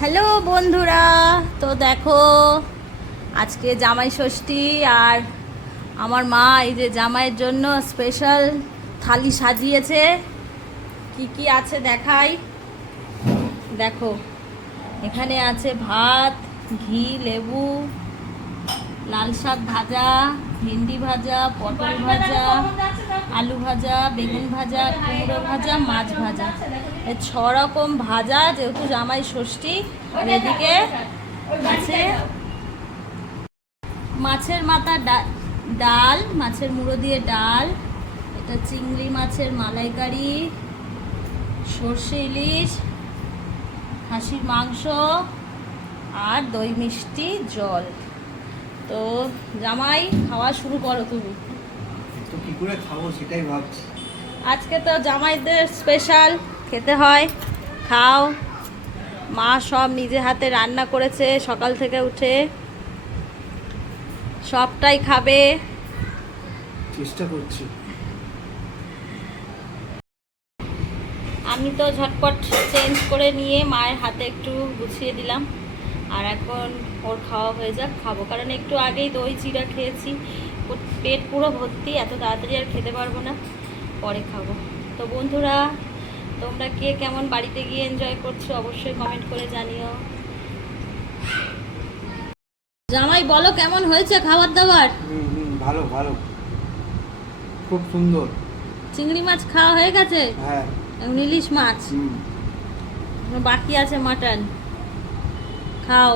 Hello বন্ধুরা, তো দেখো আজকে জামাই ষষ্ঠী। আর আমার মা এই যে জামাইয়ের জন্য স্পেশাল থালি সাজিয়েছে। কি কি আছে দেখাই। দেখো এখানে আছে ভাত, ঘি, লেবু, লাল শাক ভাজা, ভেন্ডি ভাজা, পটল ভাজা, আলু ভাজা, বেগুন ভাজা, কুমড়ো ভাজা, মাছ ভাজা। এই 6 রকম ভাজা, যেহেতু জামাই ষষ্ঠী। আর এদিকে আছে মাছের মাথা ডাল, মাছের মুড়ো দিয়ে ডাল, এটা চিংড়ি মাছের মালাইকারি, সর্ষে ইলিশ, খাসির মাংস আর দই মিষ্টি জল। তো জামাই খাওয়া শুরু করো তুমি। তো কি করে খাবো সেটাই ভাবছি। আজকে তো জামাইদের স্পেশাল খেতে হয়, খাও। মা সব নিজে হাতে রান্না করেছে সকাল থেকে উঠে, সবটাই খাবে। চেষ্টা করছি। আমি তো ঝটপট চেঞ্জ করে নিয়ে মায়ের হাতে একটু গুছিয়ে দিলাম। আর এখন ওর খাওয়া হয়ে যাক, খাবো। কারণ একটু আগেই দই চিড়া খেয়েছি, পেট পুরো ভর্তি, এত তাড়াতাড়ি আর খেতে পারবো না, পরে খাবো। তো বন্ধুরা, তোমরা কে কেমন বাড়িতে গিয়ে এনজয় করছো অবশ্যই কমেন্ট করে জানিও। জামাই বলো কেমন হয়েছে খাবার দাবার? ভালো ভালো, খুব সুন্দর। চিংড়ি মাছ খাওয়া হয়ে গেছে? হ্যাঁ। এবং ইলিশ মাছ বাকি আছে, মাটন। খাও।